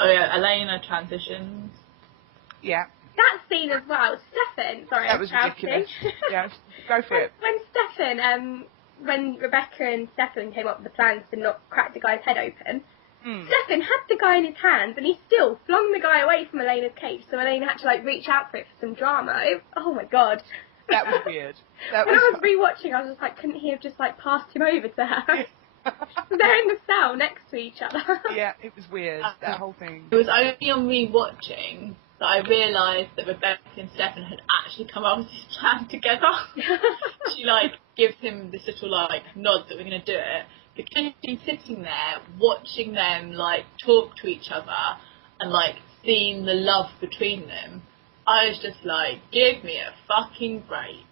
Oh yeah, Elena transitions. Yeah. That scene as well. Stefan, sorry, That was ridiculous. Yeah, go for it. When Stefan, when Rebecca and Stefan came up with the plans to crack the guy's head open, Stefan had the guy in his hands and he still flung the guy away from Elena's cage, so Elena had to like reach out for it for some drama. Oh my god. That was weird. When I was rewatching, I was just like, couldn't he have just like passed him over to her? They're in the cell next to each other. Yeah, it was weird, that whole thing. It was only on rewatching that I realised that Rebecca and Stefan had actually come up with this plan together. She like gives him this little like nod that we're going to do it. Because she's sitting there watching them like talk to each other and like seeing the love between them, I was just like, give me a fucking break.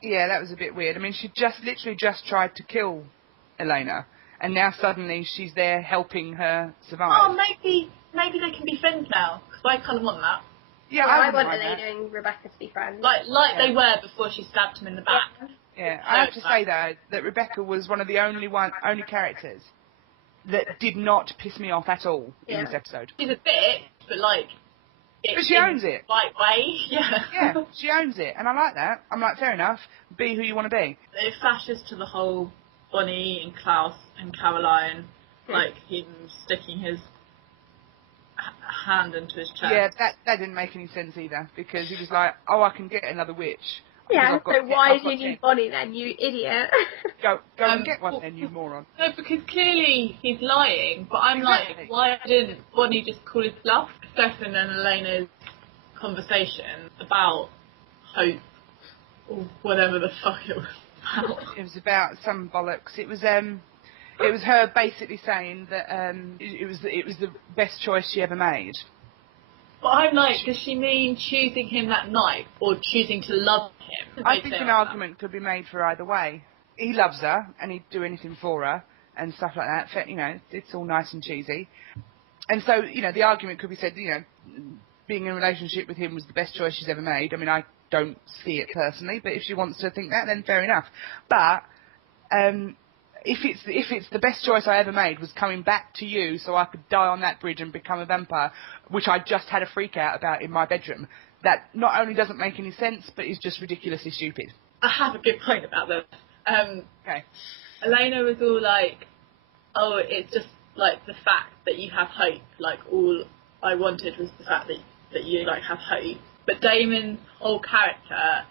Yeah, that was a bit weird. I mean, she literally just tried to kill Elena, and now suddenly she's there helping her survive. Oh, maybe they can be friends now, because I kind of want that. Yeah, I want Elena and Rebecca to be friends. Like they were before she stabbed him in the back. Yeah, I have to say though that Rebecca was one of the only characters that did not piss me off at all in this episode. She's a bitch, but like. But she owns it. Right way, yeah. Yeah, she owns it, and I like that. I'm like, fair enough. Be who you want to be. It flashes to the whole Bonnie and Klaus and Caroline, like him sticking his hand into his chest. Yeah, that didn't make any sense either, because he was like, oh, I can get another witch. Yeah, so why do you need Bonnie then, you idiot? Go and get one then, you moron. No, because clearly he's lying, but I'm like, why didn't Bonnie just call his bluff? Stefan and Elena's conversation about hope, or whatever the fuck it was about. It was about some bollocks. It was her basically saying that it was the best choice she ever made. But I'm like, does she mean choosing him that night, or choosing to love him? I think an argument could be made for either way. He loves her, and he'd do anything for her, and stuff like that. You know, it's all nice and cheesy. And so, you know, the argument could be said, you know, being in a relationship with him was the best choice she's ever made. I mean, I don't see it personally, but if she wants to think that, then fair enough. But if it's the best choice I ever made was coming back to you so I could die on that bridge and become a vampire, which I just had a freak out about in my bedroom, that not only doesn't make any sense, but is just ridiculously stupid. I have a good point about this. Okay. Elena was all like, oh, it's just like the fact that you have hope. Like, all I wanted was the fact that you like have hope. But Damon's whole character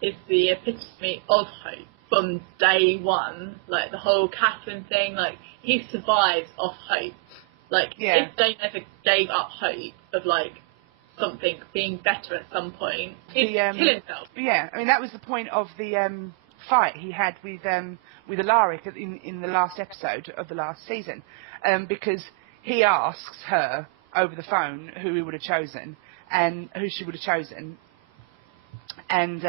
is the epitome of hope from day one. Like the whole Catherine thing, like he survives off hope. Like if Damon ever gave up hope of like something being better at some point, he'd kill himself. Yeah, I mean that was the point of the fight he had with Alaric in the last episode of the last season, because he asks her over the phone who he would have chosen and who she would have chosen, and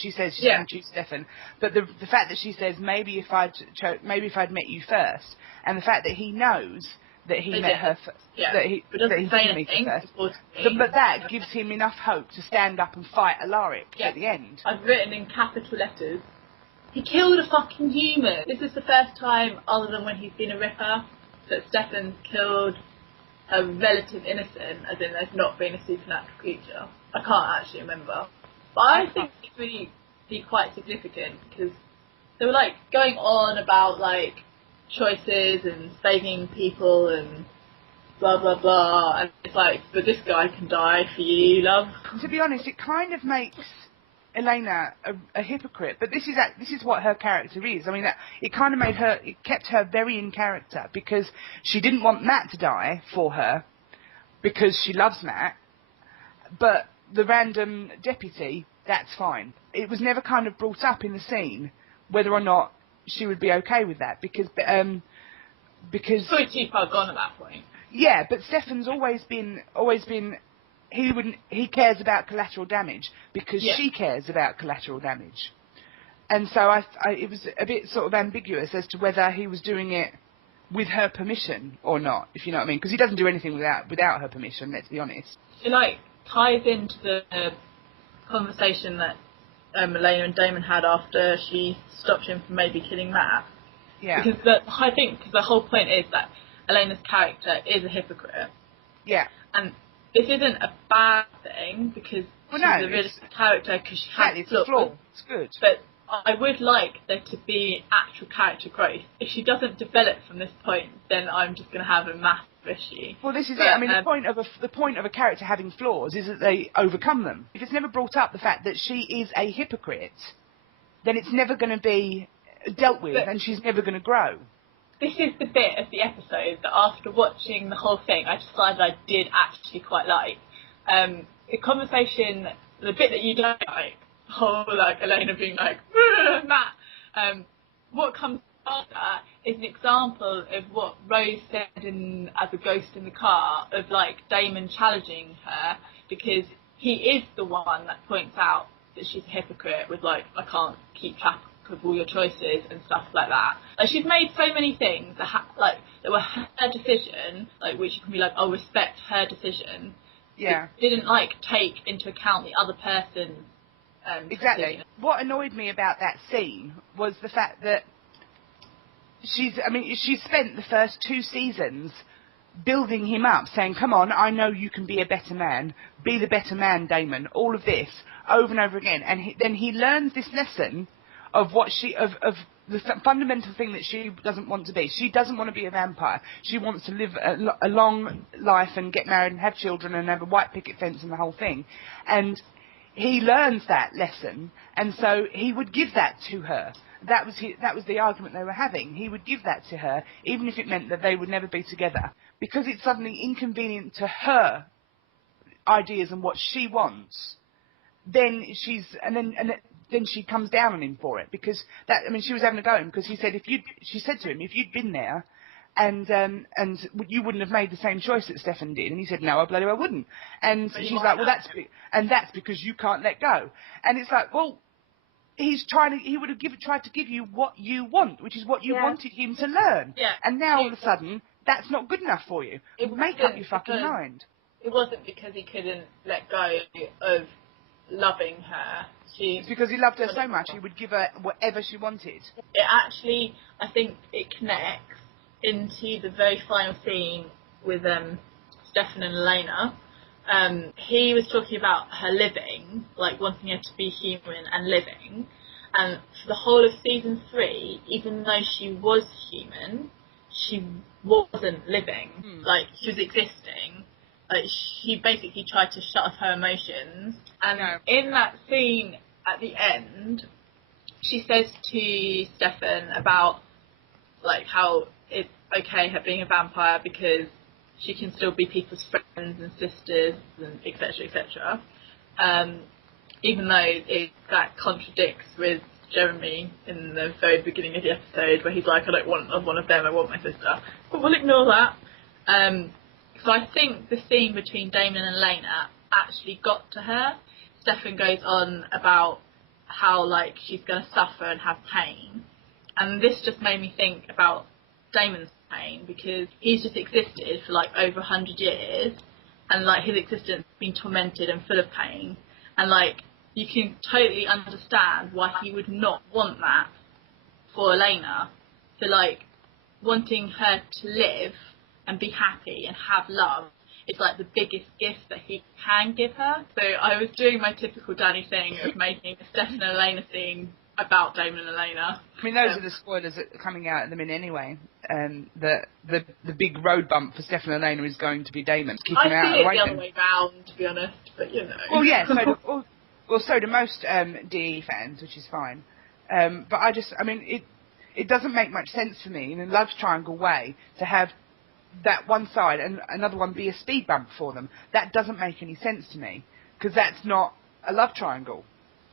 she says she's going to choose Stefan, but the fact that she says maybe if I'd met you first, and the fact that he knows that he met her first, that he didn't meet her first, but that gives him enough hope to stand up and fight Alaric at the end. I've written in capital letters, he killed a fucking human. This is the first time, other than when he's been a ripper, that Stefan's killed a relative innocent, as in there's not been a supernatural creature. I can't actually remember. But I think it's really be quite significant, because they were like going on about like choices and saving people and blah blah blah, and it's like, but this guy can die for you, love. To be honest, it kind of makes Elena a hypocrite, but this is what her character is. I mean, it kept her very in character, because she didn't want Matt to die for her because she loves Matt, but the random deputy, that's fine. It was never kind of brought up in the scene whether or not she would be okay with that, because so too far gone at that point. Yeah, but Stefan's always been he cares about collateral damage because she cares about collateral damage, and so it was a bit sort of ambiguous as to whether he was doing it with her permission or not, if you know what I mean, because he doesn't do anything without her permission. Let's be honest. It like ties into the conversation that Elena and Damon had after she stopped him from maybe killing Matt. Yeah. Because I think the whole point is that Elena's character is a hypocrite. Yeah. And this isn't a bad thing, because she's a really good character, because she has it's a flaw. It's good. But I would like there to be actual character growth. If she doesn't develop from this point, then I'm just going to have a massive issue. Well, this is it. I mean, the point of a character having flaws is that they overcome them. If it's never brought up the fact that she is a hypocrite, then it's never going to be dealt with, and she's never going to grow. This is the bit of the episode that after watching the whole thing, I decided I did actually quite like. The conversation, the bit that you don't like, like Elena being like, Matt, what comes after is an example of what Rose said as a ghost in the car, of like Damon challenging her, because he is the one that points out that she's a hypocrite with like, I can't keep track of all your choices and stuff like that. Like, she's made so many things that that were her decision, like, which you can be like, oh, respect her decision. Yeah. It didn't like take into account the other person's exactly. decision. What annoyed me about that scene was the fact that she's spent the first 2 seasons building him up, saying, come on, I know you can be a better man, be the better man, Damon, all of this over and over again, and then he learns this lesson of what of the fundamental thing that she doesn't want to be. She doesn't want to be a vampire. She wants to live a long life and get married and have children and have a white picket fence and the whole thing. And he learns that lesson, and so he would give that to her. That was the argument they were having. He would give that to her, even if it meant that they would never be together, because it's suddenly inconvenient to her ideas and what she wants. Then she comes down on him for it, because she was having a go at him, because she said to him, if you'd been there and you wouldn't have made the same choice that Stefan did, and he said, no, I bloody well wouldn't. And she's like, well, that's because you can't let go. And it's like, well, he would have tried to give you what you want, which is what you wanted him to learn. Yeah. And now all of a sudden, that's not good enough for you. Make up your fucking mind. It wasn't because he couldn't let go of loving her. It's because he loved her so much, he would give her whatever she wanted. It actually, I think it connects into the very final scene with Stefan and Elena. He was talking about her living, like wanting her to be human and living. And for the whole of season 3, even though she was human, she wasn't living. Like, she was existing. Like, she basically tried to shut off her emotions. And in that scene at the end, she says to Stefan about, like, how it's okay her being a vampire because she can still be people's friends and sisters and etc. etc. Even though that contradicts with Jeremy in the very beginning of the episode, where he's like, I don't want one of them, I want my sister. But we'll ignore that. So I think the scene between Damon and Elena actually got to her. Stefan goes on about how, like, she's going to suffer and have pain. And this just made me think about Damon's pain, because he's just existed for, like, over 100 years. And, like, his existence has been tormented and full of pain. And, like, you can totally understand why he would not want that for Elena. So, like, wanting her to live and be happy and have love is like the biggest gift that he can give her. So I was doing my typical Danny thing of making a Stefan and Elena scene about Damon and Elena. I mean, those are the spoilers that are coming out at the minute anyway. The big road bump for Stefan and Elena is going to be Damon kicking I out see it away the other way round, to be honest, but you know. Well, yeah, so do most DE fans, which is fine. But it doesn't make much sense for me in a love triangle way to have that one side and another one be a speed bump for them. That doesn't make any sense to me, because that's not a love triangle.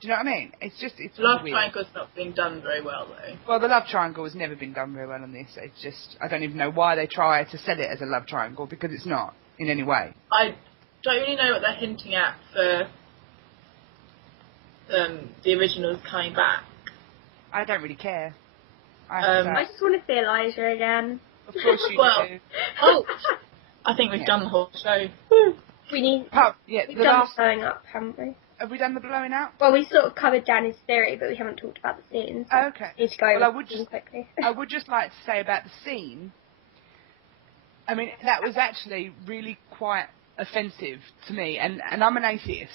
Do you know what I mean? It's love weird. triangle's not being done very well, though. Well, the love triangle has never been done very well on this. It's just, I don't even know why they try to sell it as a love triangle, because it's not in any way. I don't really know what they're hinting at for the originals coming back. I don't really care. I just want to see Elijah again. Of course you do. Oh, I think we've done the whole show. We've done the blowing up, haven't we? Have we done the blowing up? Well, we sort of covered Danny's theory, but we haven't talked about the scenes. So okay. Need to go well, quickly. I would just like to say about the scene I mean, that was actually really quite offensive to me, and I'm an atheist,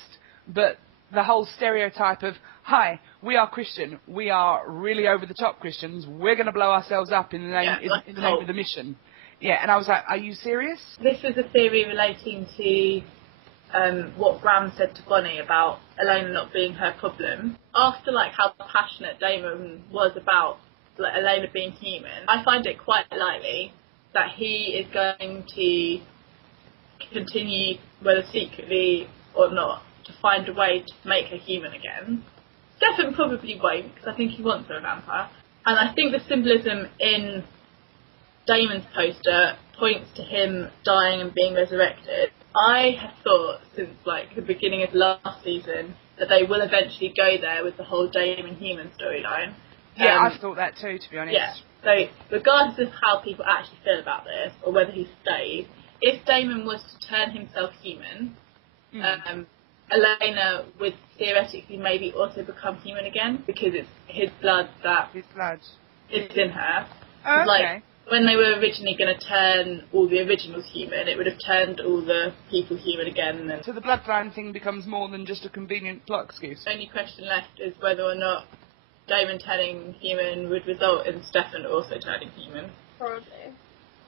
but the whole stereotype of, hi, we are Christian, we are really over-the-top Christians, we're going to blow ourselves up in the name, in the name of the mission. Yeah, and I was like, are you serious? This was a theory relating to what Graham said to Bonnie about Elena not being her problem. After like how passionate Damon was about like Elena being human, I find it quite likely that he is going to continue, whether secretly or not, to find a way to make her human again. Stefan probably won't, because I think he wants her a vampire. And I think the symbolism in Damon's poster points to him dying and being resurrected. I have thought since like the beginning of last season that they will eventually go there with the whole Damon human storyline. Yeah, I've thought that too, to be honest. Yeah, so regardless of how people actually feel about this, or whether he stays, if Damon was to turn himself human, Elena would theoretically maybe also become human again, because it's his blood that is in her. Oh, okay. Like, when they were originally going to turn all the originals human, it would have turned all the people human again. And so the bloodline thing becomes more than just a convenient plot excuse. The only question left is whether or not Damon turning human would result in Stefan also turning human. Probably.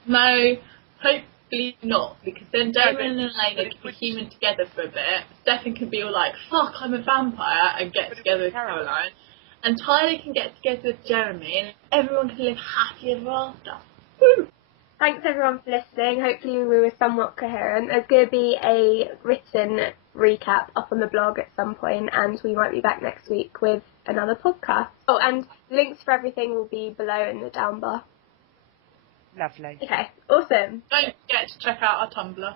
No, hopefully not, because then Damon and Elena can be human together for a bit. Stefan can be all like, fuck, I'm a vampire, and get together with Caroline. And Tyler can get together with Jeremy, and everyone can live happy ever after. Woo! Thanks everyone for listening. Hopefully we were somewhat coherent. There's going to be a written recap up on the blog at some point, and we might be back next week with another podcast. Oh, and links for everything will be below in the down bar. Lovely. Okay, awesome. Don't forget to check out our Tumblr.